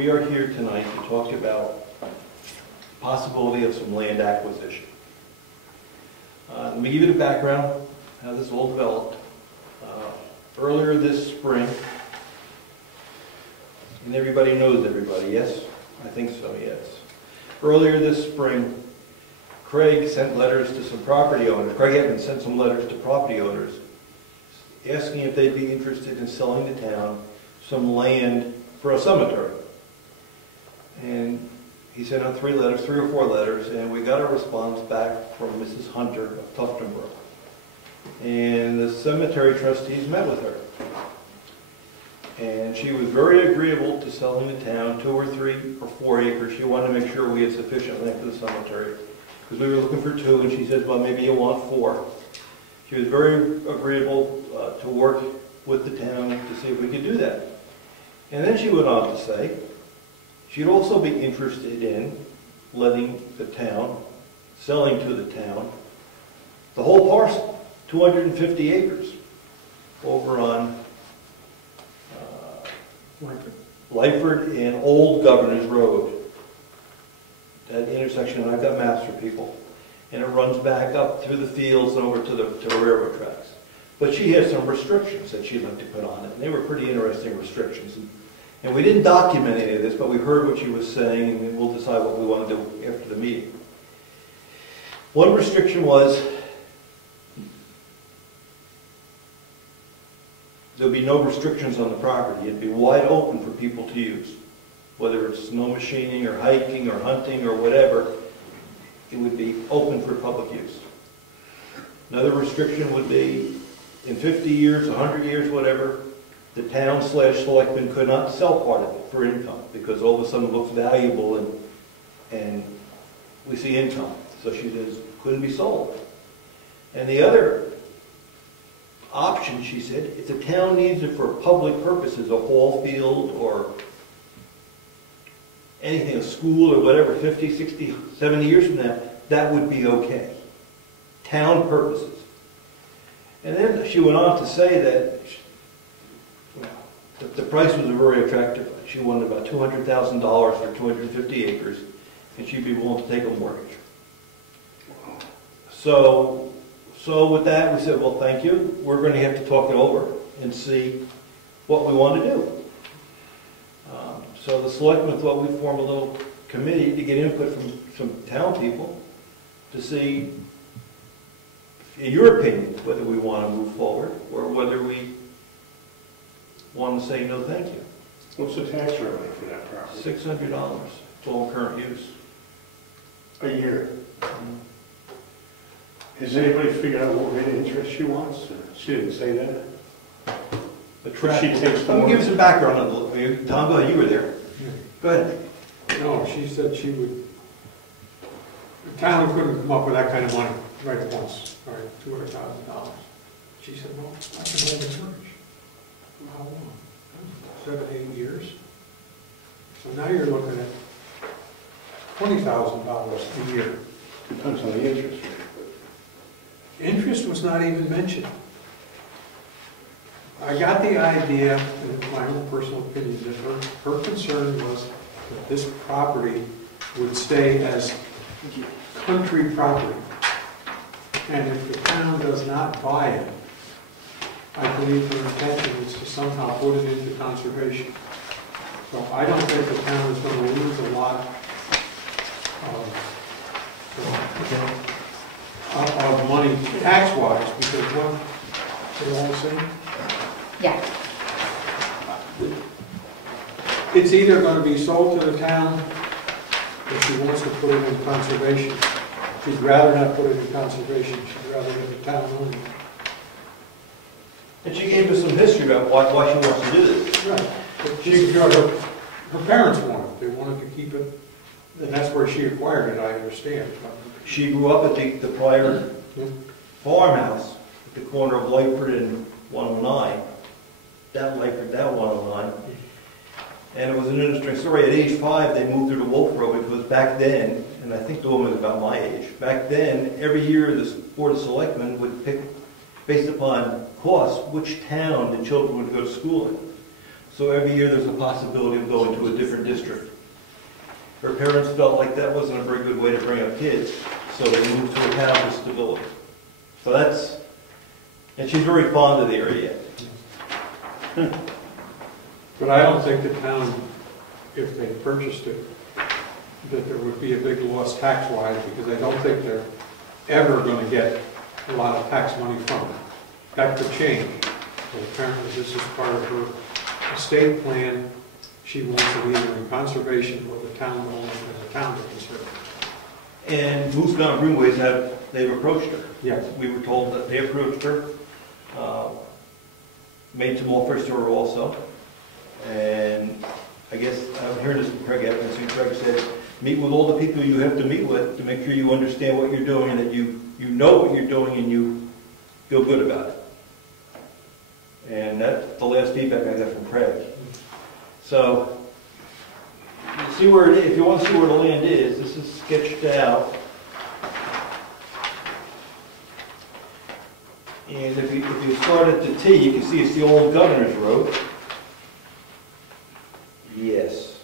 we are here tonight to talk about possibility of some land acquisition. Let me give you the background, how this all developed. Earlier this spring, and everybody knows everybody, yes? I think so, yes. Earlier this spring, Craig sent letters to some property owners. Craig Evans sent some letters to property owners asking if they'd be interested in selling the town some land for a cemetery. And he sent out 3 or 4 letters, and we got a response back from Mrs. Hunter of Tuftonbrook. And the cemetery trustees met with her. And she was very agreeable to selling the town 2 or 3 or 4 acres. She wanted to make sure we had sufficient land for the cemetery, because we were looking for 2, and she said, well, maybe you want 4. She was very agreeable to work with the town to see if we could do that. And then she went on to say she'd also be interested in letting the town, selling to the town, the whole parcel, 250 acres, over on Lyford and Old Governor's Road. That intersection, and I've got maps for people. And it runs back up through the fields and over to the railroad tracks. But she has some restrictions that she'd like to put on it, and they were pretty interesting restrictions. And we didn't document any of this, but we heard what she was saying, and we'll decide what we want to do after the meeting. One restriction was there'll be no restrictions on the property. It'd be wide open for people to use, whether it's snow machining or hiking or hunting or whatever. It would be open for public use. Another restriction would be in 50 years, 100 years, whatever, the town/selectmen could not sell part of it for income, because all of a sudden it looks valuable and we see income. So she says couldn't be sold. And the other option, she said, if the town needs it for public purposes, a ball field or anything, a school or whatever, 50, 60, 70 years from now, that would be okay. Town purposes. And then she went on to say that the price was very attractive. She wanted about $200,000 for 250 acres, and she'd be willing to take a mortgage. So with that, we said, well, thank you. We're going to have to talk it over and see what we want to do. So the selectmen thought we'd form a little committee to get input from some town people to see, in your opinion, whether we want to move forward or whether we want to say no thank you. What's the tax revenue for that property? $600 for current use. A year. Has anybody figured out what rate of interest she wants? She didn't say that. She takes Let me give you some background on it. Tom, go ahead. You were there. Yeah. Go ahead. No, she said she would, the town couldn't come up with that kind of money right at once, all right, $200,000. She said, well, I can hold a mortgage. For how long? 7, 8 years. So now you're looking at $20,000 a year. Depends on the interest rate. Interest was not even mentioned. I got the idea, in my own personal opinion, that her concern was that this property would stay as country property. And if the town does not buy it, I believe her intention is to somehow put it into conservation. So I don't think the town is going to lose a lot of money tax-wise, because what, they're all the same? Yeah. It's either going to be sold to the town, or she wants to put it in conservation. She'd rather not put it in conservation, she'd rather let the town own it. And she gave us some history about why she wants to do this. Right. Her parents wanted it. They wanted to keep it, and that's where she acquired it, I understand. She grew up at the prior farmhouse at the corner of Lyford and 109. That Lyford, that 109. And it was an interesting story. At age 5, they moved her to Wolfboro because back then, and I think the woman was about my age, back then, every year the Board of Selectmen would pick, based upon cost, which town the children would go to school in. So every year there's a possibility of going to a different district. Her parents felt like that wasn't a very good way to bring up kids, so they moved to a town for stability. So that's, and she's very fond of the area. But I don't think the town, if they purchased it, that there would be a big loss tax-wise, because I don't think they're ever going to get a lot of tax money from it. That could change. But apparently this is part of her estate plan. She wants it either in conservation or the town owns and the town to conserve it. And Moose Mountain Greenways they've approached her. Yes. We were told that they approached her, made some offers to her also. And I guess, I'm hearing this from Craig Evans, and Craig said, meet with all the people you have to meet with to make sure you understand what you're doing and that you know what you're doing and you feel good about it. And that's the last feedback I got from Craig. So, you see where it is. If you want to see where the land is, this is sketched out. And if you start at the T, you can see it's the old Governor's Road. Yes.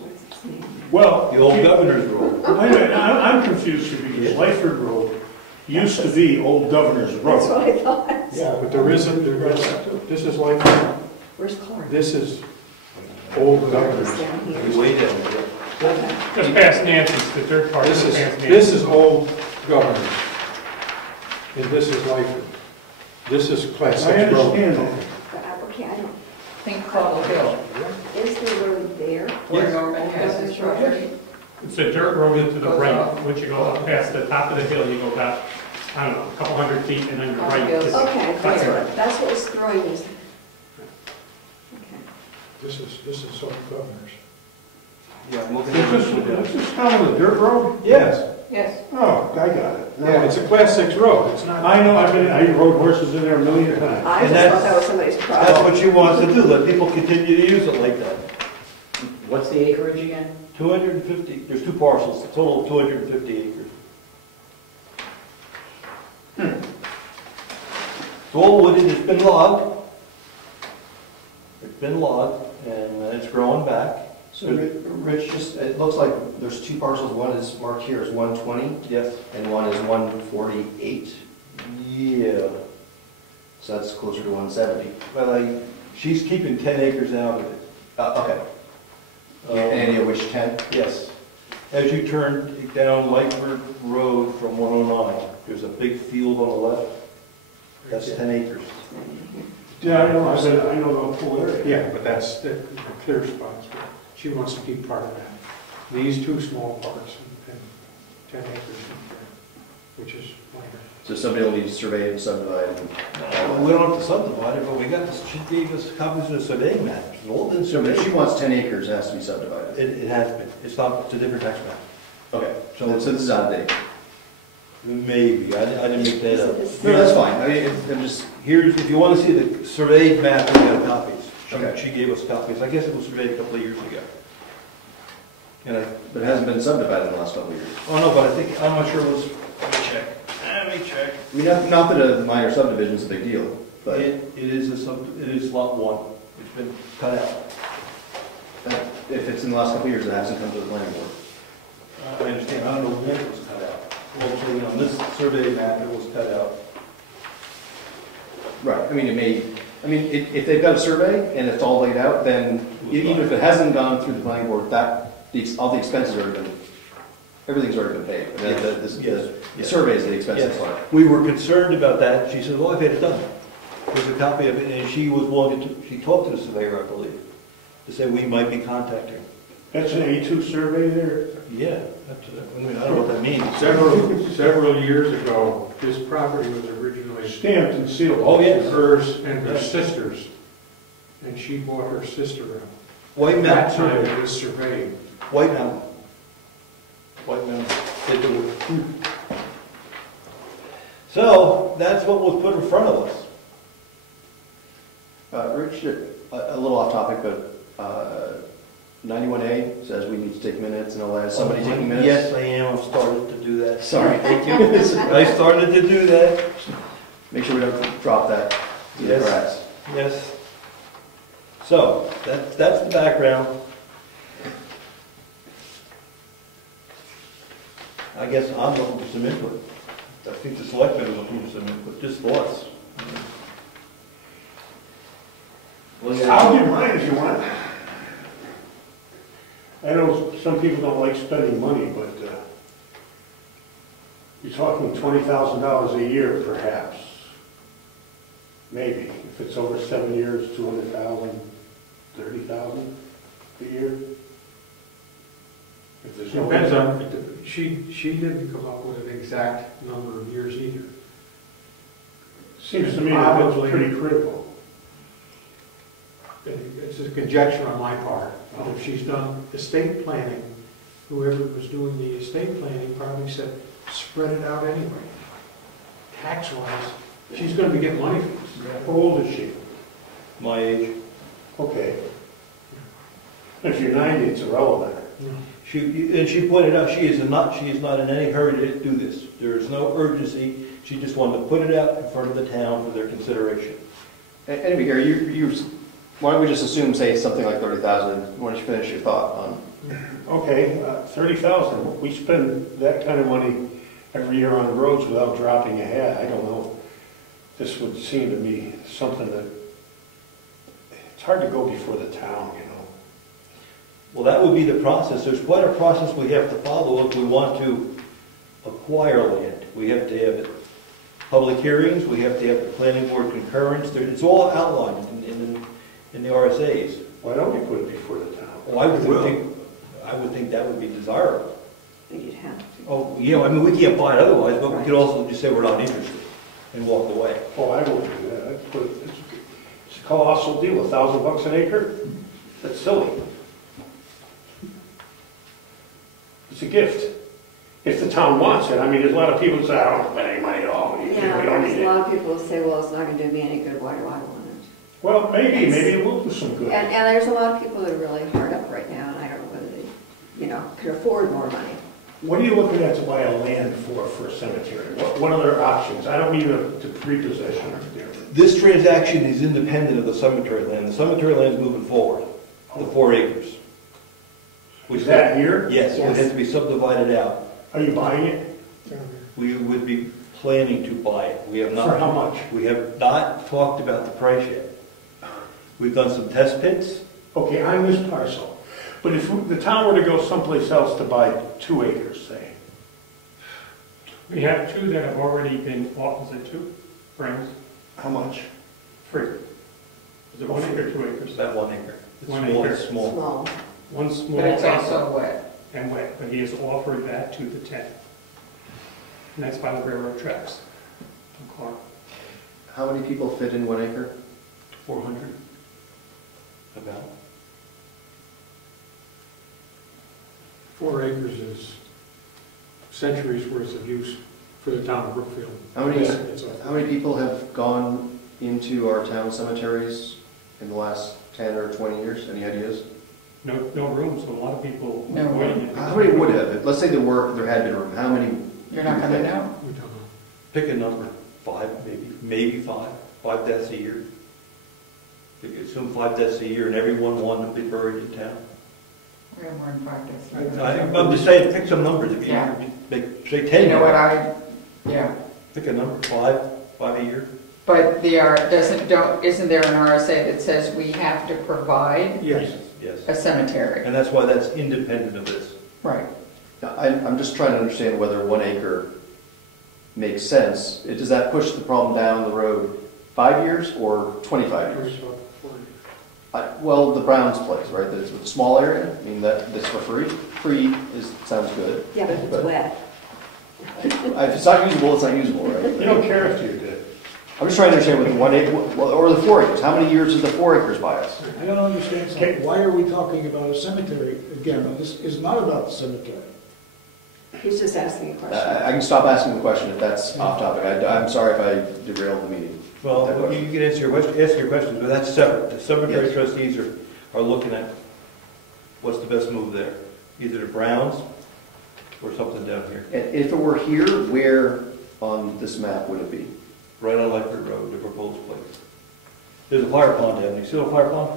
Well, The old Governor's Road. wait a minute, I'm confused here because Lyford Road used to be Old Governor's That's Road. what I thought. Yeah, but there isn't, this is like, Where's Clark? this is old governors. It's down here. Way down there. Just past Nancy's, the third part is past Nancy's. This is old governors. And this is Lyford. This is class 6 road. I understand that. Okay, I don't, Think Cobble Hill, is the road there? where Norman has his property. It's a dirt road to the right. Once you go up past the top of the hill, you go about, I don't know, a couple hundred feet, and on your right. Yes. is- Okay, that's what was throwing me. Okay. This is old governors. Yeah, I'm looking at this one down. Is this kind of a dirt road? Yes. Yes. Oh, I got it. Yeah, it's a class 6 road. It's not. I know, I rode horses in there a million times. I And just thought that's- that was somebody's That's problem. what she wants to do, let people continue to use it like that. What's the acreage again? 250, there's two parcels, a total of 250 acres. It's all wooded, it's been logged. It's been logged, and it's growing back. So Rich, just, it looks like there's two parcels, one is marked here as 120, Yes. and one is 148, Yeah. so that's closer to 170. Well, she's keeping 10 acres out of it. Okay. Any idea which 10? Yes. As you turn down Lightford Road from 109, there's a big field on the left. That's 10 acres. Yeah, I know, I know the whole area. Yeah, but that's the clear spots. But she wants to keep part of that. These two small parts and 10 acres, which is minor. So somebody will need to survey and subdivide. Well, we don't have to subdivide it, but we got this, she gave us copies of the surveying map. It's all been So if she surveyed. wants 10 acres, it has to be subdivided. It has been. It's not, it's a different tax map. Okay, so this is out of date. Maybe. I didn't make that up. No, that's fine. I mean, I'm just, Here's, if you want to see the surveyed map, we got copies. Okay. She gave us copies. I guess it was surveyed a couple of years ago. And but it hasn't been subdivided in the last couple of years. oh no, but I think, I'm not sure it was, let me check. Let me check. I mean, not that a minor subdivision is a big deal, but It is lot 1. It's been cut out. if it's in the last couple of years, it hasn't come to the planning board. I understand. I don't know when it was cut out. Well, on this survey map, it was cut out. Right, I mean, if they've got a survey and it's all laid out, then even if it hasn't gone through the planning board, all the expenses are everything's already been paid. I mean, the survey is the expensive Yes. part. We were concerned about that. She said, well, I've had it done. There's a copy of it, and she was willing to, she talked to the surveyor, I believe, to say we might be contacting. That's an A2 survey there? Yeah, I don't know what that means. Several years ago, this property was originally Stamped and sealed. Oh, yes. hers and her sister's, and she bought her sister out. White That time Mountain, it was surveyed. White Mountain. White Mountain. They do it. So, that's what was put in front of us. Rich, a little off topic, but 91A says we need to take minutes and all that. Is somebody taking minutes? Yes, I am. I've started to do that. Sorry. Thank you. I started to do that. Make sure we don't drop that in the Yes. cracks. Yes. So, that's the background. I guess I'm looking for some input. I think the selectmen are looking for some input, just thoughts. I'll give mine if you want. I know some people don't like spending money, but you're talking $20,000 a year perhaps. Maybe. If it's over 7 years, 200,000, 30,000 a year. If there's no. Depends on, she didn't come up with an exact number of years either. Seems to me that was pretty critical. It's a conjecture on my part. If she's done estate planning, whoever was doing the estate planning probably said, spread it out anyway. Tax-wise, she's gonna be getting money for this. How old is she? My age. Okay. If you're 90, it's irrelevant. She pointed out she is not in any hurry to do this. There is no urgency. She just wanted to put it out in front of the town for their consideration. Anyway, Gary, why don't we just assume, say, something like 30,000, why don't you finish your thought on? Okay, 30,000. We spend that kind of money every year on roads without dropping a hat. I don't know. This would seem to me something that, it's hard to go before the town, you know. Well, that would be the process. There's quite a process we have to follow if we want to acquire land. We have to have public hearings, we have to have the planning board concurrence. It's all outlined in the RSAs. Why don't we put it before the town? Well, I would think that would be desirable. I think you'd have to. Oh, yeah, I mean, we can't buy it otherwise, but we could also just say we're not interested and walk away. Oh, I wouldn't do that. I'd put it, it's a colossal deal, $1,000 an acre? That's silly. It's a gift. If the town wants it. I mean, there's a lot of people that say, I don't want to spend any money at all. We Yeah, don't there's need a it. lot of people who say, well, it's not gonna do me any good, why do I want it? Well, maybe it will do some good. And there's a lot of people that are really hard up right now, and I don't know whether they, could afford more money. What are you looking at to buy a land for a cemetery? What other options? I don't mean to prepossession or different. This transaction is independent of the cemetery land. The cemetery land is moving forward, the 4 acres. Was that here? Yes, it has to be subdivided out. Are you buying it? We would be planning to buy it. We have not. For how much? We have not talked about the price yet. We've done some test pits. Okay, on this parcel. But if the town were to go someplace else to buy 2 acres, say, We have 2 that have already been, what was it, 2? Brings, how much? 3. Is it 1 acre, 2 acres? About 1 acre. It's 1 small, acre. it's small. Small. One small. But it's acre also wet. and wet, but he has offered that to the town. And that's by the railroad tracks. on Clark. How many people fit in 1 acre? 400, about. 4 acres is centuries worth of use for the town of Brookfield. How many, It's a- how many people have gone into our town cemeteries in the last 10 or 20 years? Any ideas? No room, so a lot of people. No room. avoiding it. How many would have? Let's say there had been room. How many? You're not gonna know? We don't know. Pick a number, 5 maybe 5. 5 deaths a year. You could assume 5 deaths a year and everyone wanted to be buried in town. We have more than 5 days. I'm just saying, pick some numbers. If you Yeah. say 10. You know what, yeah. Pick a number, 5 a year. But isn't there an RSA that says we have to provide Yes. Yes. a cemetery? And that's why that's independent of this. Right. I'm just trying to understand whether 1 acre makes sense. Does that push the problem down the road 5 years or 25 years? Well, the Browns place, right? That's a small area. I mean, that's for free. Free sounds good. Yeah, but if it's But- wet. If it's not usable, it's not usable, right? You don't care if you did. I'm just trying to understand with the 1 acre, or the 4 acres. How many years did the 4 acres buy us? I don't understand something. Why are we talking about a cemetery? Again, this is not about the cemetery. He's just asking a question. I can stop asking the question if that's off topic. I'm sorry if I derailed the meeting. Well, you can answer your questions, but that's separate. The cemetery Yes. trustees are looking at what's the best move there. Either the Browns or something down here. And if it were here, where on this map would it be? Right on Ledford Road, the proposed place. There's a fire pond down there. You see the fire pond?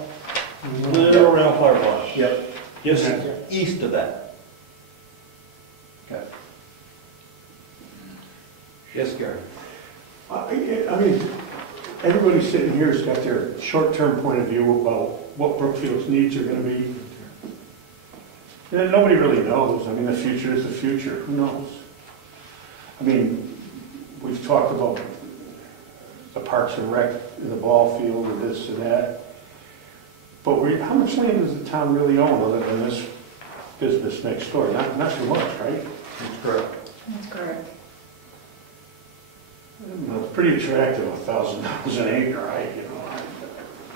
Little around Fire Marsh. Yep. Just Okay. east of that. Okay. Yes, Gary? I mean, everybody sitting here has got their short-term point of view about what Brookfield's needs are gonna be. And nobody really knows. I mean, the future is the future. Who knows? I mean, we've talked about the Parks and Rec, the ball field, or this and that. But how much land does the town really own other than this business next door? Not too much, right? That's correct. That's correct. Well, it's pretty attractive, $1,000 an acre,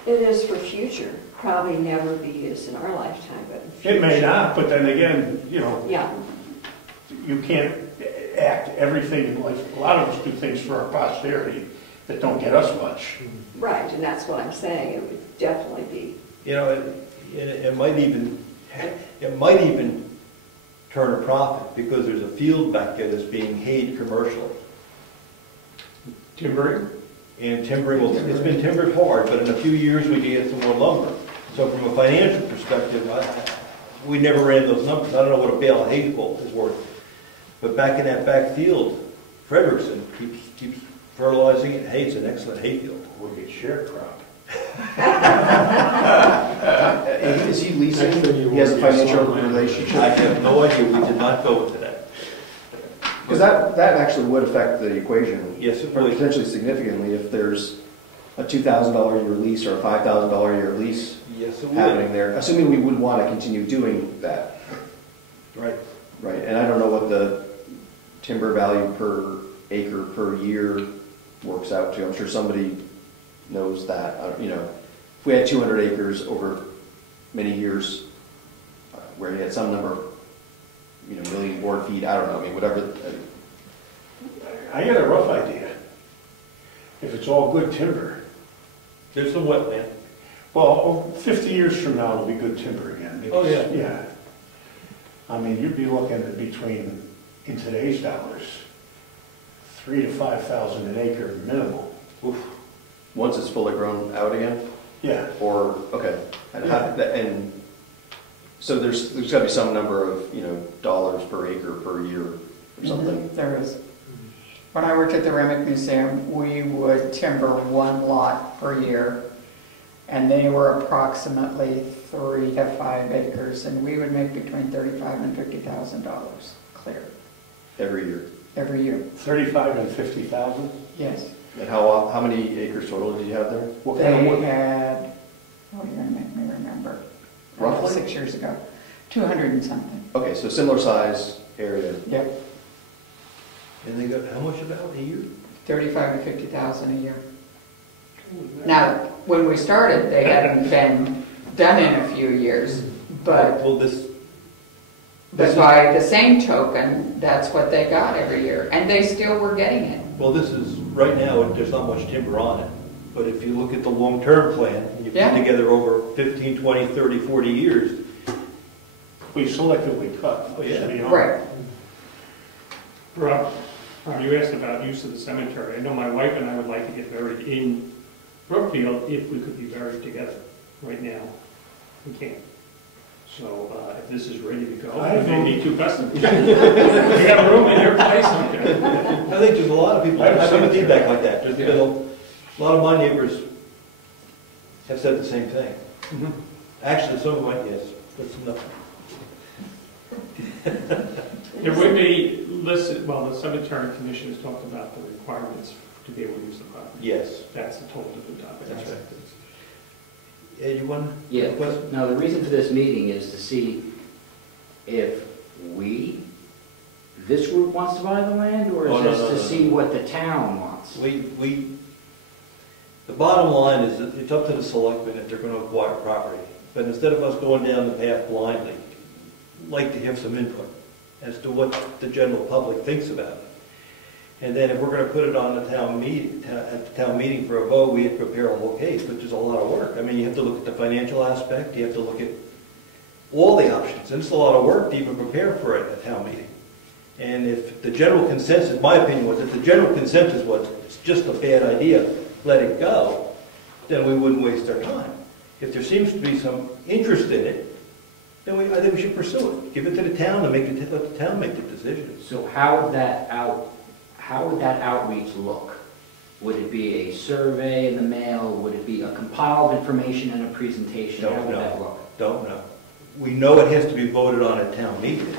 It is for future, probably never be used in our lifetime, but in future. It may not, but then again, Yeah, you can't act everything in life. A lot of us do things for our posterity that don't get us much. right, and that's what I'm saying, it would definitely be. You know, it might even turn a profit because there's a field back there that's being hayed commercially. Timbering? And timbering, well, it's been timbered hard, but in a few years we can get some more lumber. So from a financial perspective, we never ran those numbers. I don't know what a bale of hay is worth. But back in that back field, Frederickson keeps fertilizing it. Hey, it's an excellent hay field. We could share crop. Is he leasing? Next thing you He has a want is financial some land. relationship? I have no idea. We did not go into that. Because that actually would affect the equation. Yes, it would. Potentially significantly if there's a $2,000 a year lease or a $5,000 a year lease Yes, it happening would. there, assuming we would want to continue doing that. Right. Right, and I don't know what the timber value per acre per year works out to. I'm sure somebody knows that. If we had 200 acres over many years, where you had some number of, million board feet, I don't know, I mean, whatever. I got a rough idea. If it's all good timber, There's some wetland. well, 50 years from now, it'll be good timber again. Oh, yeah. Yeah. I mean, you'd be looking at between, in today's dollars, $3,000 to $5,000 an acre minimal. Oof. Once it's fully grown out again? Yeah. Or, okay, and so there's got to be some number of, dollars per acre per year or something. There is. When I worked at the Remick Museum, we would timber one lot per year, and they were approximately 3 to 5 acres, and we would make between $35,000 and $50,000 clear Every year. every year. 35 and 50,000? Yes. And how many acres total did you have there? What kind of They wood? had, you're gonna make me remember. Roughly? 6 years ago, 200 and something. Okay, so similar size area. Yep, And they got how much about a year? 35 to 50,000 a year. Now, when we started, they hadn't been done in a few years, but Well, this by the same token, that's what they got every year, and they still were getting it. Well, this is, right now, there's not much timber on it. But if you look at the long-term plan, and you put Yeah. together over 15, 20, 30, 40 years, We selectively cut. Oh, yeah. Right. Rob, you asked about use of the cemetery. I know my wife and I would like to get buried in Brookfield if we could be buried together. Right now, we can't. So if this is ready to go, I we may don't- need 2 customers. You got room in your place, okay? I think there's a lot of people, I have I've had cemetery. feedback like that. There's been a lot of my neighbors have said the same thing. Mhm. Actually, some of my, yes, that's enough. There would be listed, well, the cemetery commission has talked about the requirements to be able to use the property. Yes, That's a total different topic. that's right. Ed, you want to? Yeah, now the reason for this meeting is to see if this group wants to buy the land, or Oh, is no, this no, to no, see what the town wants? The bottom line is that it's up to the selectmen if they're going to acquire property. But instead of us going down the path blindly, I'd like to have some input as to what the general public thinks about it. And then if we're going to put it on the town meeting, at the town meeting for a vote, we have to prepare a whole case, which is a lot of work. I mean, you have to look at the financial aspect, you have to look at all the options, and it's a lot of work to even prepare for it at a town meeting. And if the general consensus, my opinion was, if the general consensus was, it's just a bad idea, let it go, then we wouldn't waste our time. If there seems to be some interest in it, then I think we should pursue it. Give it to the town and let the town make the decision. So how would that outreach look? Would it be a survey in the mail? Would it be a compiled information and a presentation? How would that look? Don't know. We know it has to be voted on at town meeting.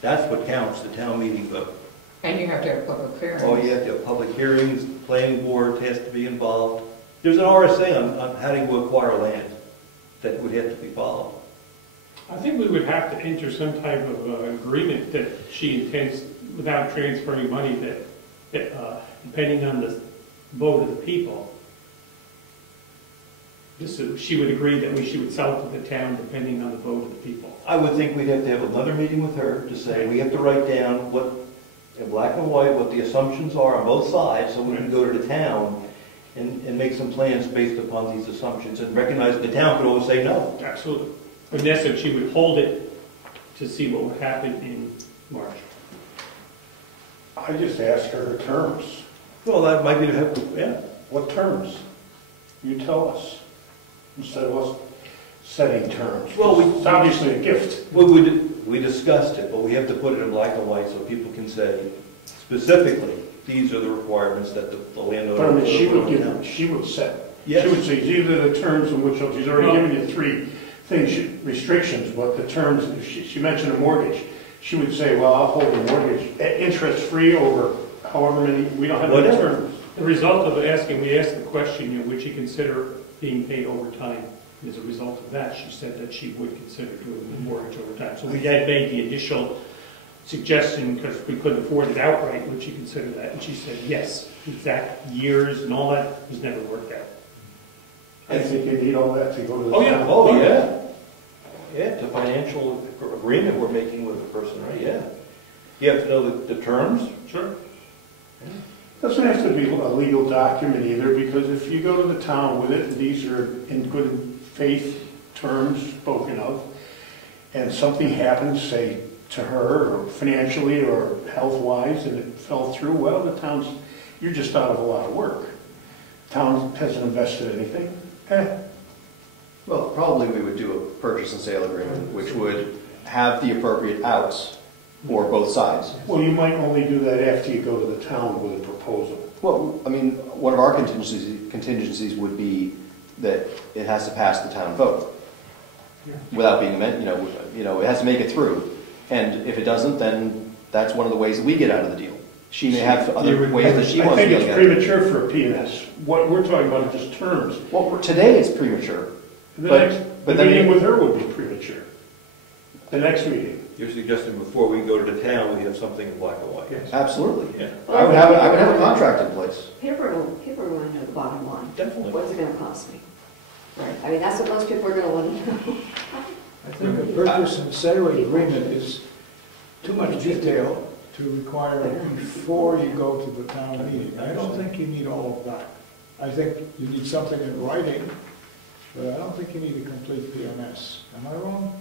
That's what counts, the town meeting vote. And you have to have public hearings. Oh, you have to have public hearings, the planning board has to be involved. There's an RSA on how to acquire land that would have to be followed. I think we would have to enter some type of agreement that she intends, without transferring money, that depending on the vote of the people, she would agree that she would sell it to the town depending on the vote of the people. I would think we'd have to have another meeting with her to say, we have to write down what, in black and white, what the assumptions are on both sides, so we can go to the town and make some plans based upon these assumptions, and recognize the town could always say no. Absolutely. In essence, she would hold it to see what would happen in March. I just asked her the terms. Well, that might be, yeah. What terms? You tell us, instead of us setting terms. Well, It's obviously a gift. We discussed it, but we have to put it in black and white so people can say specifically, these are the requirements that the landowner. But I mean, she would set. Yes. She would say, these are the terms in which, she's already given you three things, restrictions, but the terms, if she mentioned a mortgage, she would say, well, I'll hold the mortgage interest-free over however many, we don't have any terms. The result of asking, we asked the question, would you consider being paid over time? And as a result of that, she said that she would consider doing the mortgage over time. So we had made the initial suggestion, because we couldn't afford it outright, would she consider that? And she said yes. Exact years and all that was never worked out. I think you need all that to go to the. Oh, yeah. Oh, yeah. Yeah, it's a financial agreement we're making with the person, right? Yeah. You have to know the terms. Sure. Doesn't have to be a legal document either, because if you go to the town with it, these are in good faith terms spoken of, and something happens, say, to her, or financially, or health-wise, and it fell through, well, the town's, you're just out of a lot of work. Town hasn't invested anything. Well, probably we would do a purchase and sale agreement, which would have the appropriate outs for both sides. Well, you might only do that after you go to the town with a proposal. Well, I mean, one of our contingencies would be that it has to pass the town vote without being amended. It has to make it through, and if it doesn't, then that's one of the ways that we get out of the deal. She may have other ways that she wants to get out. I think it's premature for a P&S. What we're talking about is just terms. Well, today it's premature. The meeting with her would be premature. The next meeting. You're suggesting before we go to the town, we have something in black and white. Yes. Absolutely. Yeah. I would have a contract in place. People want to know the bottom line. Definitely. What's it going to cost me? Right. I mean, that's what most people are going to want to know. I think a purchase and sale agreement is too much detail to require before you go to the town meeting. I don't think you need all of that. I think you need something in writing, but I don't think you need a complete PMS. Am I wrong?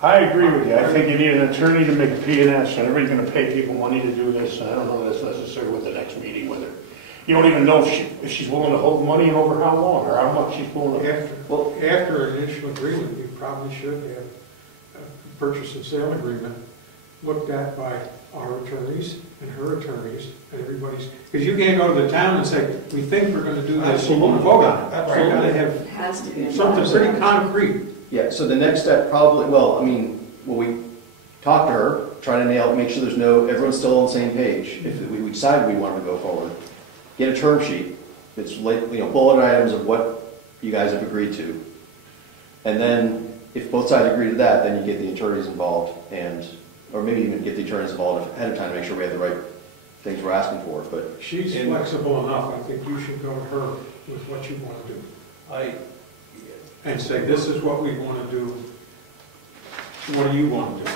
I agree with you. I think you need an attorney to make a P&S, and everybody's going to pay people money to do this, and I don't know if that's necessary with the next meeting with her. You don't even know if she's willing to hold money and over how long, or how much she's willing to. After an initial agreement, we probably should have a purchase and sale agreement looked at by our attorneys and her attorneys and everybody's, because you can't go to the town and say, we think we're going to do this, so we'll vote on it. So you got to It has to be. have something pretty concrete. Yeah, so the next step probably, when we talk to her, try to make sure everyone's still on the same page. If we decide we want to go forward, get a term sheet. It's like, bullet items of what you guys have agreed to. And then if both sides agree to that, then you get the attorneys involved or maybe even get the attorneys involved ahead of time to make sure we have the right things we're asking for. But She's flexible enough. I think you should go to her with what you want to do. And say, this is what we want to do. What do you want to do?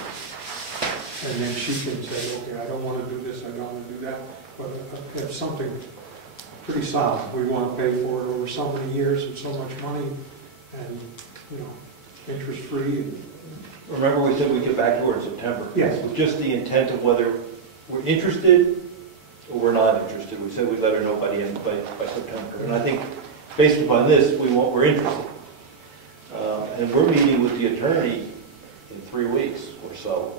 And then she can say, okay, I don't want to do this, I don't want to do that. But if something pretty solid, we want to pay for it over so many years and so much money and, interest-free. Remember we said we'd get back to her in September? Yes. With just the intent of whether we're interested or we're not interested. We said we'd let her know by September. And I think based upon this, we're interested. and we're meeting with the attorney in 3 weeks or so.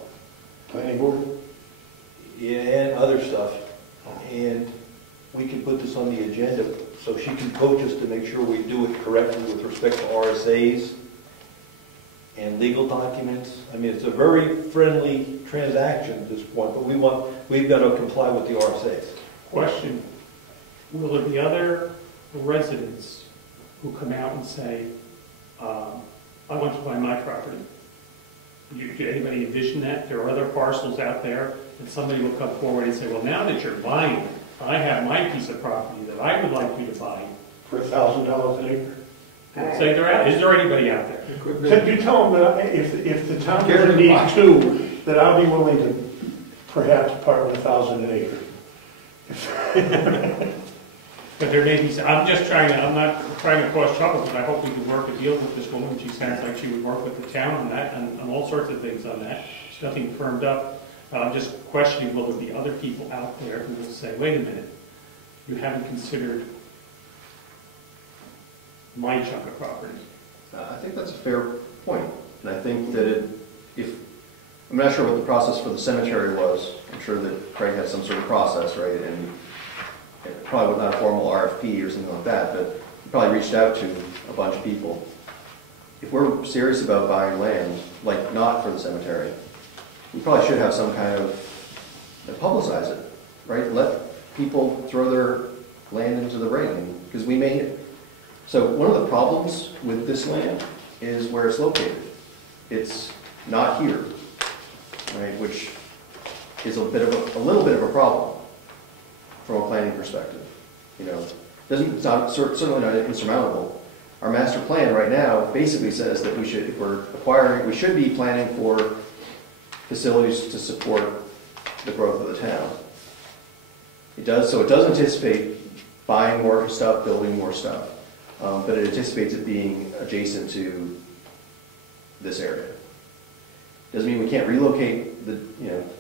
Planning board? Yeah, and other stuff. And we can put this on the agenda so she can coach us to make sure we do it correctly with respect to RSAs and legal documents. I mean, it's a very friendly transaction at this point, but we've got to comply with the RSAs. Question, will there be other residents who come out and say, I want to buy my property? Do anybody envision that? There are other parcels out there, and somebody will come forward and say, well, now that you're buying it, I have my piece of property that I would like you to buy. For $1,000 an acre? Say they're out. Is there anybody out there? It could be. Could you tell them that if the town doesn't need 2, that I'll be willing to perhaps part with $1,000 an acre? But there may be, I'm not trying to cause trouble, but I hope we can work a deal with this woman. She sounds like she would work with the town on that, and on all sorts of things on that. There's nothing firmed up. I'm just questioning, will there be other people out there who will say, wait a minute, you haven't considered my chunk of property? I think that's a fair point, and I think that I'm not sure what the process for the cemetery was. I'm sure that Craig had some sort of process, right? And it probably was not a formal RFP or something like that, but he probably reached out to a bunch of people. If we're serious about buying land, like not for the cemetery, we probably should have some kind of publicize it, right? Let people throw their land into the ring, because we may. So one of the problems with this land is where it's located. It's not here, right? Which is a little bit of a problem from a planning perspective. You know, it's not, certainly not insurmountable. Our master plan right now basically says that if we're acquiring, we should be planning for facilities to support the growth of the town. It does anticipate buying more stuff, building more stuff, but it anticipates it being adjacent to this area. Doesn't mean we can't relocate the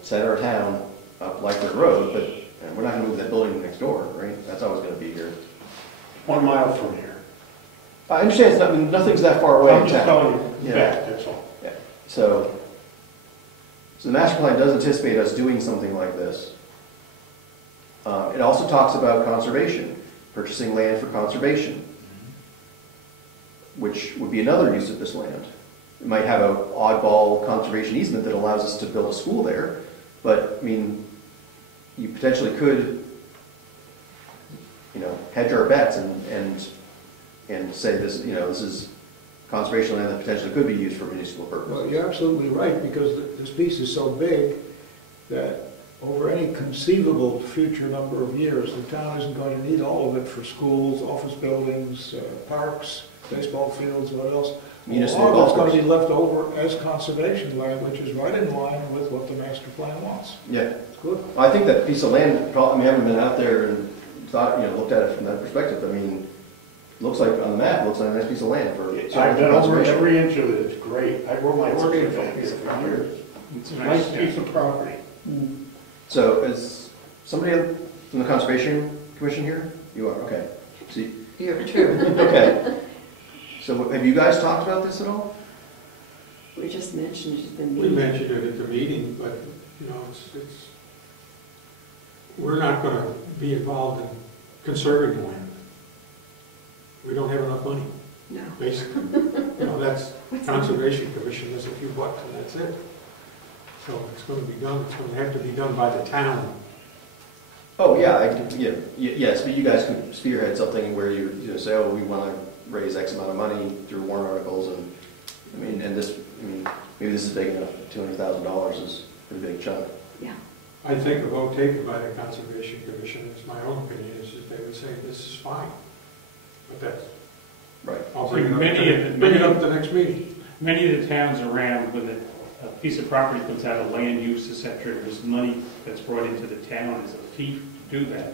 center of town up Lightfoot Road, but we're not going to move that building next door, right? That's always going to be here. 1 mile from here. I understand it's nothing's that far away. I'm just telling you that, that's all. Yeah. So the master plan does anticipate us doing something like this. It also talks about conservation, purchasing land for conservation, which would be another use of this land. It might have an oddball conservation easement that allows us to build a school there, but I mean, you potentially could, hedge our bets and say this, this is conservation land that potentially could be used for municipal purpose. Well, you're absolutely right, because this piece is so big that over any conceivable future number of years, the town isn't going to need all of it for schools, office buildings, parks, baseball fields, what else? Municipal All of it's going golf to be left over as conservation land, which is right in line with what the master plan wants. Yeah. It's good. I think that piece of land, I haven't been out there and looked at it from that perspective. I mean, looks like on the map, looks like a nice piece of land for I've been over every inch of it, it's great. I wrote my horse here for years. It's a Nice piece of property. So is somebody from the Conservation Commission here? You are, okay. See, You're true. okay. So have you guys talked about this at all? We just mentioned it at the We meeting. mentioned it at the meeting, but, we're not going to be involved in conserving land. We don't have enough money, No. basically. That's Conservation Commission, there's a few bucks and that's it. So it's going to be done, it's going to have to be done by the town. Oh, yeah, yes, but you guys could spearhead something where you say, oh, we want to raise X amount of money through warrant articles, and maybe this is big enough. $200,000 is a pretty big chunk. Yeah. I think a vote taken by the Conservation Commission, it's my own opinion, is that they would say this is fine. But that's, Right. I'll bring it up, Many at the next meeting. Many of the towns around, when a piece of property comes out of land use, etc., there's money that's brought into the town as a fee to do that.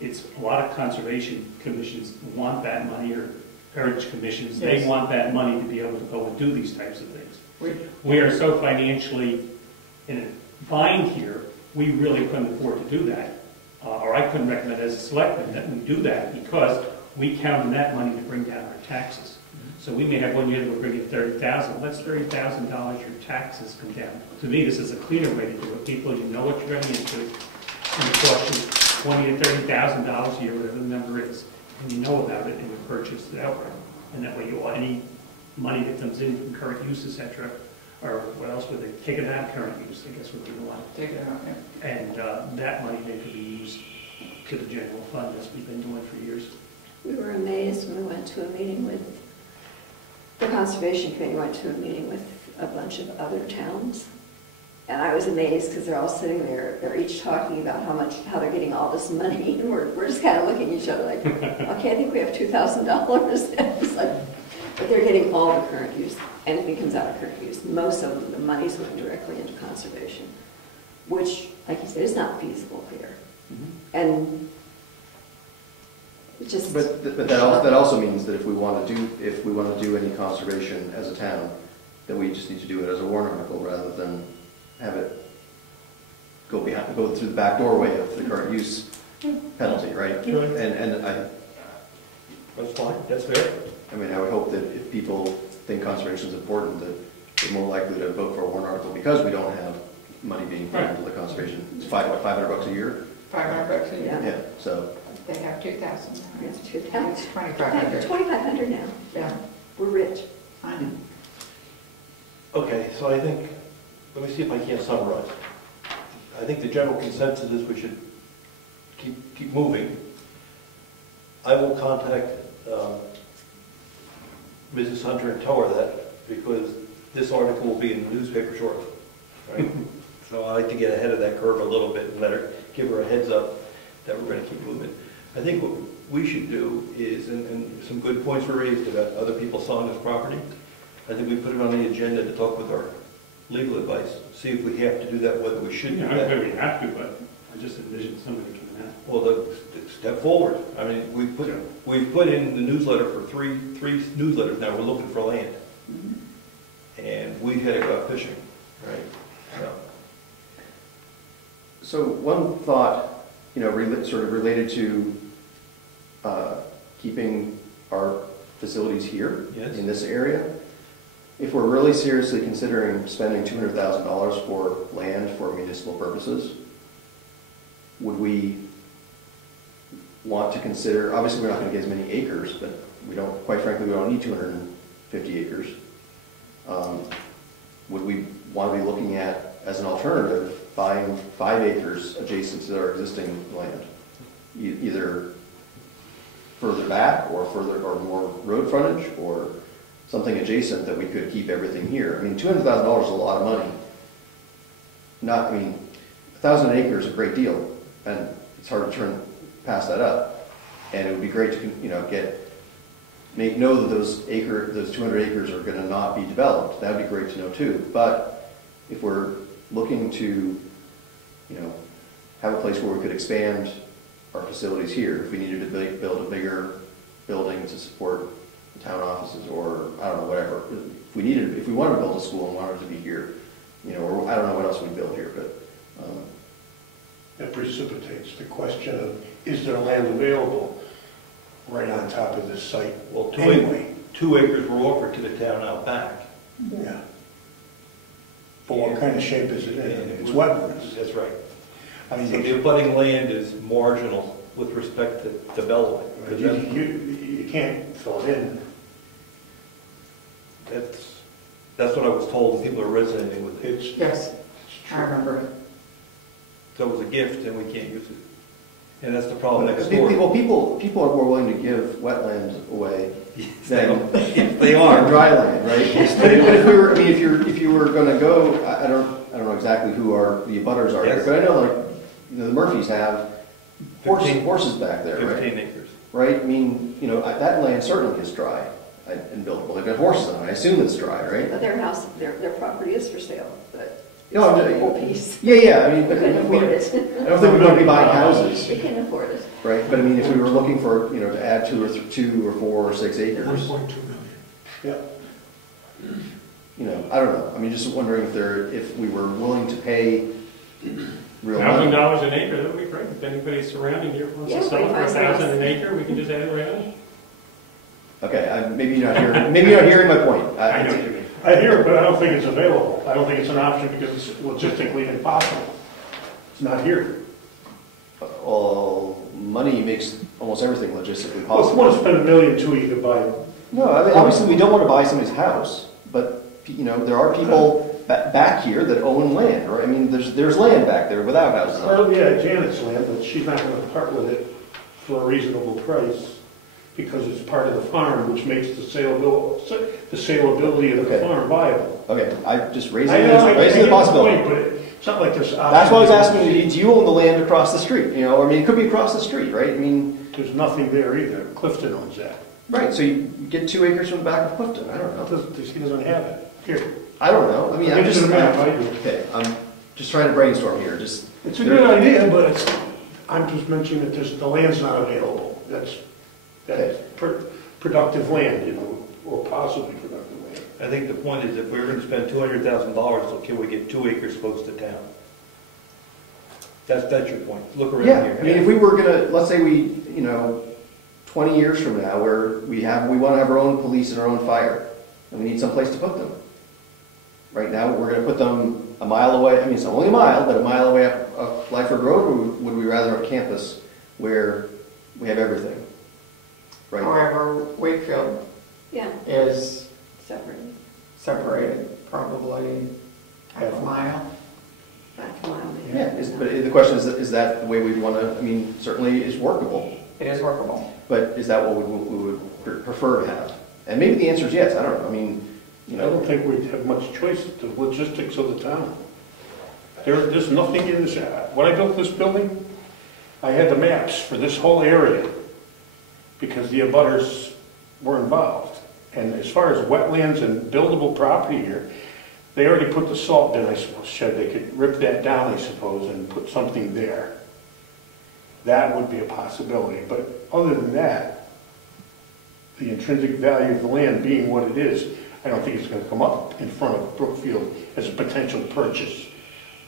It's a lot of conservation commissions want that money, or heritage commissions, they Yes. want that money to be able to go and do these types of things. We are so financially in a bind here, we really couldn't afford to do that. Or I couldn't recommend as a selectman that we do that, because we count on that money to bring down our taxes. So we may have one year that we're bringing 30,000, that's $30,000 your taxes come down. To me, this is a cleaner way to do it. People, you know what you're getting into, and it costs you $20,000 to $30,000 a year, whatever the number is, and you know about it, and you purchase it outright. And that way, you any money that comes in from current use, et cetera, or what else would they take it out of current use? I guess would be the one. Take it out, yeah. And that money then could be used to the general fund, as we've been doing for years. We were amazed when we went to a meeting with, the Conservation Committee went to a meeting with a bunch of other towns. And I was amazed because they're all sitting there, they're each talking about how they're getting all this money. And we're just kind of looking at each other like, okay, I think we have $2,000. It's like, but they're getting all the current use. Anything comes out of current use. Most of them, the money's going directly into conservation, which, like you said, is not feasible here. And it just. But that also means that if we want to do any conservation as a town, that we just need to do it as a warrant article rather than have it go through the back doorway of the current use penalty, right? That's fine, that's fair. I mean, I would hope that if people think conservation is important, that they're more likely to vote for a warrant article because we don't have money being put into the conservation. It's $500 a year. $500 a year. Yeah. So They have 2,000 now. It's 2,000. It's 2,500. 2,500 now. Yeah, We're rich. I know. Okay, so I think, let me see if I can't summarize. I think the general consensus is we should keep moving. I will contact Mrs. Hunter and tell her that, because this article will be in the newspaper shortly, right? So I like to get ahead of that curve a little bit and give her a heads up that we're going to keep moving. I think what we should do is, and some good points were raised about other people selling this property. I think we put it on the agenda to talk with our legal advice, see if we have to do that, whether we should do Yeah, I don't that. think we have to, but I just envision somebody coming out. Well, the step forward. I mean, we've put in the newsletter for three newsletters now. We're looking for land, and we've had to go out fishing, right? So one thought, sort of related to keeping our facilities here Yes. in this area. If we're really seriously considering spending $200,000 for land for municipal purposes, would we want to consider, obviously we're not going to get as many acres, but quite frankly, we don't need 250 acres. Would we want to be looking at, as an alternative, buying 5 acres adjacent to our existing land? Either further back or more road frontage or something adjacent that we could keep everything here. I mean, $200,000 is a lot of money. 1,000 acres is a great deal, and it's hard to turn past that up. And it would be great to, know that those 200 acres are going to not be developed. That would be great to know too. But if we're looking to, have a place where we could expand our facilities here, if we needed to build a bigger building to support the town offices, or I don't know, whatever. If we wanted to build a school and wanted it to be here, or I don't know what else we'd build here, but. That precipitates the question of, is there land available right on top of this site? Well, anyway, 2 acres were offered to the town out back. yeah. But what kind of shape is it in? It's wetlands. That's right. I mean, So the abutting land is marginal with respect to development. you can't fill it in. That's what I was told, and people are resonating with it. It's Yes, I remember it. So it was a gift, and we can't use it. And that's the problem next door. People are more willing to give wetlands away than They are. dry land, right? But if you were going to go, I don't know exactly who the abutters are here, Yes. but I know the Murphys have horses back there, 15 right? acres. Right? I mean, that land certainly is dry and buildable. They've got horses on it. I assume it's dry, right? But their house, their property is for sale, but No, I'm it's a just- whole piece. Yeah. I mean, We but couldn't afford it. I don't think we want to be buying houses, We couldn't afford it. right? But I mean, if we were looking for, to add 2 or 4 or 6 acres, 1.2 million. Yeah. I don't know. I mean, just wondering if we were willing to pay real money. $1,000 an acre, that would be great. If anybody surrounding here wants Yeah, to sell it for $25. $1,000 an acre, we can just add it right on. Okay, maybe you're not hearing my point. I know what you mean. I hear it, but I don't think it's available. I don't think it's an option because it's logistically impossible. It's not here. Well, money makes almost everything logistically Well, if you possible. want to spend $1 million too, you could buy. No, I mean, obviously, we don't want to buy somebody's house, but, there are people back here that own land, right? I mean, there's land back there without houses on it. Well, yeah, Janet's land, but she's not going to part with it for a reasonable price because it's part of the farm, which makes the saleability of the Okay. farm viable. Okay, I just raised I know, I the get the possibility. point, but it's not like there's. That's why I was asking you, do you own the land across the street? I mean, it could be across the street, right? I mean, There's nothing there either. Clifton owns that. right, so you get 2 acres from the back of Clifton, I don't know. He doesn't have it. Here. I don't know, I mean, I'm Give just, it a map, I do. okay, I'm just trying to brainstorm here, just. It's a good idea, but I'm just mentioning that the land's not available. That's productive land, or possibly productive land. I think the point is if we were gonna spend $200,000, so can we get 2 acres close to town? That's your point. Look around Yeah, here. I mean, if we were gonna, let's say we, 20 years from now, where we want to have our own police and our own fire, and we need some place to put them. Right now, we're gonna put them a mile away, I mean, it's only a mile, but a mile away up Lyford Road, or would we rather have campus where we have everything? Right? However, Wakefield Yeah, is separated, separated probably half a mile. back a mile. Yeah, but the question is that the way we'd want to, I mean, certainly it's workable, It is workable. but is that what we would prefer to have? And maybe the answer is yes, I don't know, I mean, I don't think we'd have much choice, the logistics of the town. There's nothing in this, when I built this building, I had the maps for this whole area because the abutters were involved. And as far as wetlands and buildable property here, they already put the salt bin, I suppose, shed. They could rip that down, I suppose, and put something there. That would be a possibility. But other than that, the intrinsic value of the land being what it is, I don't think it's going to come up in front of Brookfield as a potential purchase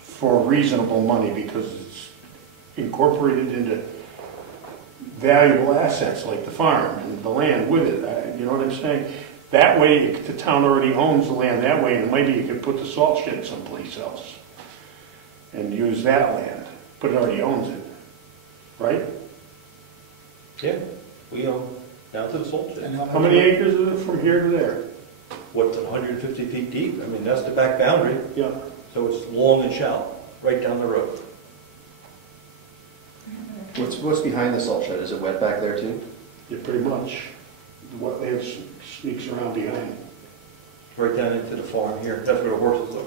for reasonable money because it's incorporated into valuable assets like the farm and the land with it. You know what I'm saying? That way, the town already owns the land that way, and maybe you could put the salt shed someplace else and use that land, but it already owns it, right? Yeah, we own down to the salt shed. And How many acres is it from here to there? What's 150 feet deep? I mean, that's the back boundary, Yeah. so it's long and shallow, right down the road. what's behind the salt shed? Is it wet back there too? Yeah, pretty much. The wetlands sneaks around behind. Right down into the farm here, that's where the horses live.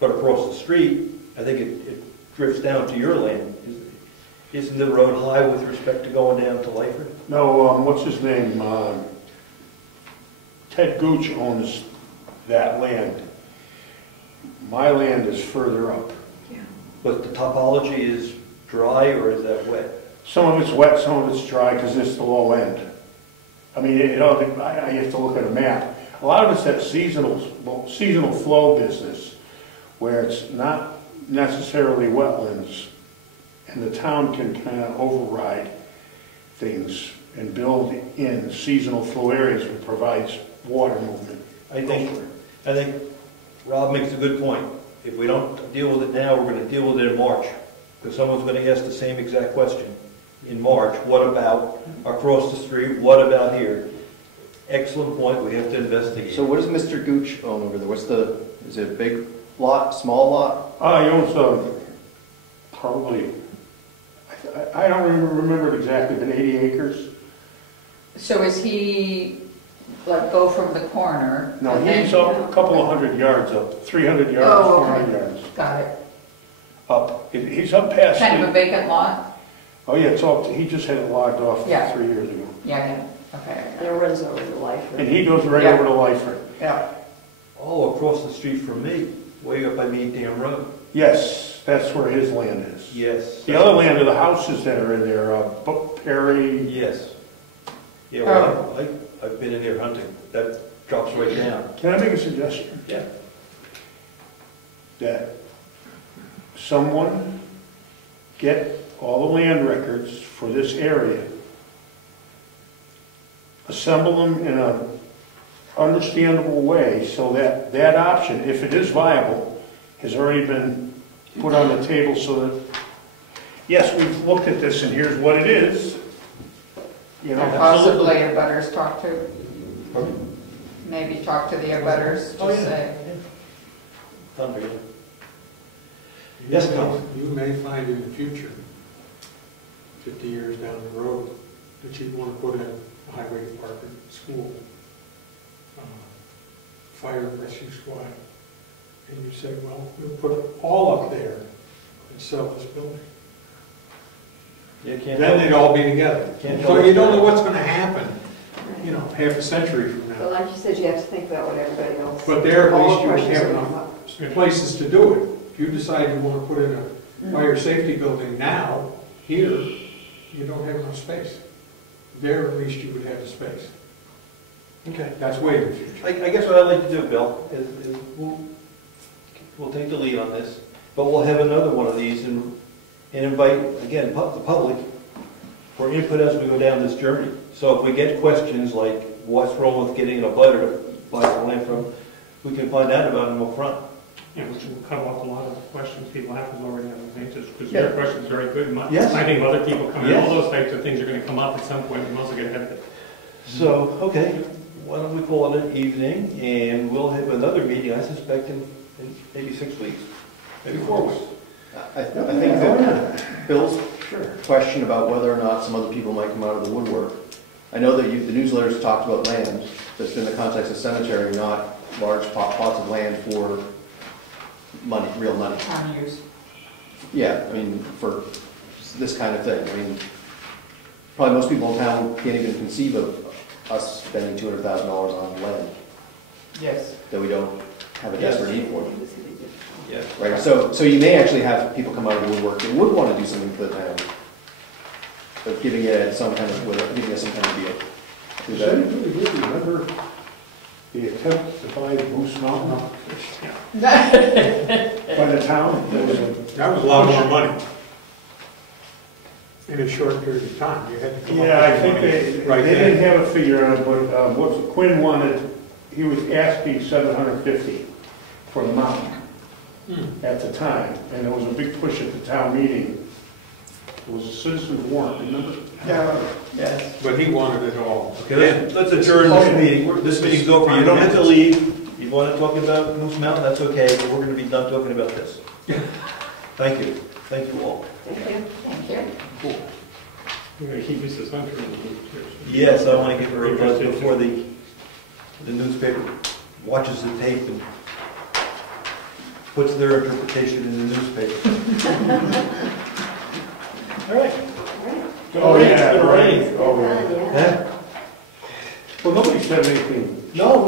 But across the street, I think it drifts down to your land. Isn't the road high with respect to going down to Lyford? No, what's his name? Ted Gooch owns that land. My land is further up. But the topology is dry or is that wet? Some of it's wet, some of it's dry because it's the low end. I mean, I have to look at a map. A lot of it's that seasonal flow business where it's not necessarily wetlands and the town can kind of override things and build in seasonal flow areas that provides water movement. I think Rob makes a good point. If we don't deal with it now, we're going to deal with it in March. Because someone's going to ask the same exact question in March. What about across the street? What about here? Excellent point. We have to investigate. So what does Mr. Gooch own over there? Is it a big lot, small lot? He owns probably, I don't remember it exactly, but 80 acres. So is he, like, go from the corner? No, and then- he's up a couple of 100 yards up, 300 yards, Oh, 400 okay. yards Got it. up. He's up past. Kind of a vacant lot? Oh yeah, it's all. He just had it logged off Yeah. 3 years ago, Yeah, okay. And it runs over the life. and he goes right Yeah. over to Lyford. Yeah. Oh, across the street from me, way up by Main Dam Road. Yes, that's where his land is. Yes. The other land are the houses that are in there. Perry. Yes. Yeah, well, I've been in there hunting. That drops right down. Can I make a suggestion? Yeah. That someone get all the land records for this area assemble them in a understandable way so that that option, if it is viable, has already been put on the table so that, yes, we've looked at this and here's what it is. You know, Possibly abutters talk to, maybe talk to the abutters Oh, to yeah. say, Thunder. Yes, Tom? You may find in the future, 50 years down the road, that you want to put in a highway department, school, fire and rescue squad. And you say, well, we'll put it all up there and sell this building. You can't. Then they'd all be together. Can't So tell you us don't that. know what's going to happen, you know, half a century from But now. like you said, you have to think about what everybody else. But there, at all least you would questions have are enough gonna come up. places to do it. If you decide you want to put in a fire safety building now, here, you don't have enough space. There, at least you would have the space. Okay. That's way in the future. I guess what I'd like to do, Bill, is we'll take the lead on this, but we'll have another one of these and invite, again, the public for input as we go down this journey. So if we get questions like, what's wrong with getting a butter to buy the land from, we can find out about them up front. Yeah, which will cut off a lot of the questions people have who already have those answers, because Yeah. your question's very good. Yes. I think other people come in, Yes. all those types of things are gonna come up at some point, and also get ahead of it. So, okay, why don't we call it an evening, and we'll have another meeting, I suspect, in maybe 6 weeks, maybe 4 weeks. I think that Bill's question about whether or not some other people might come out of the woodwork, I know that the newsletters talked about land that's in the context of cemetery, not large plots of land for money, real money. unused. Yeah, I mean, for this kind of thing. I mean, probably most people in town can't even conceive of us spending $200,000 on land Yes. that we don't have a desperate need for. Yeah. Right, so you may actually have people come out of the woodwork that would want to do something for the town, but giving it some kind of, giving us some kind of deal. does anybody really remember the attempt to buy Moose Mountain by the town? That was a lot more money in a short period of time. You had to come up Yeah, I with think money they right didn't then. have a figure on it, but what Quinn wanted, he was asking $750 for the mountain at the time, and there was a big push at the town meeting. It was a citizen warrant, remember? Yeah. Yes. But he wanted it all. Okay, let's adjourn this meeting. This meeting's over. You don't have to leave. You want to talk about Moose Mountain, that's okay, but we're going to be done talking about this. Thank you. Thank you all. Thank you. Thank you. We're gonna keep Mrs. Hunter in the loop here. Yes, I want to get her a buzz before the newspaper watches the tape and puts their interpretation in the newspaper. All right. Oh, yeah, It's gonna rain. right. Oh, right. Yeah. Huh? Well, nobody said anything. No,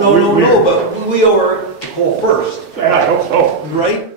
but we owe her a call first, Yeah, I hope so. right?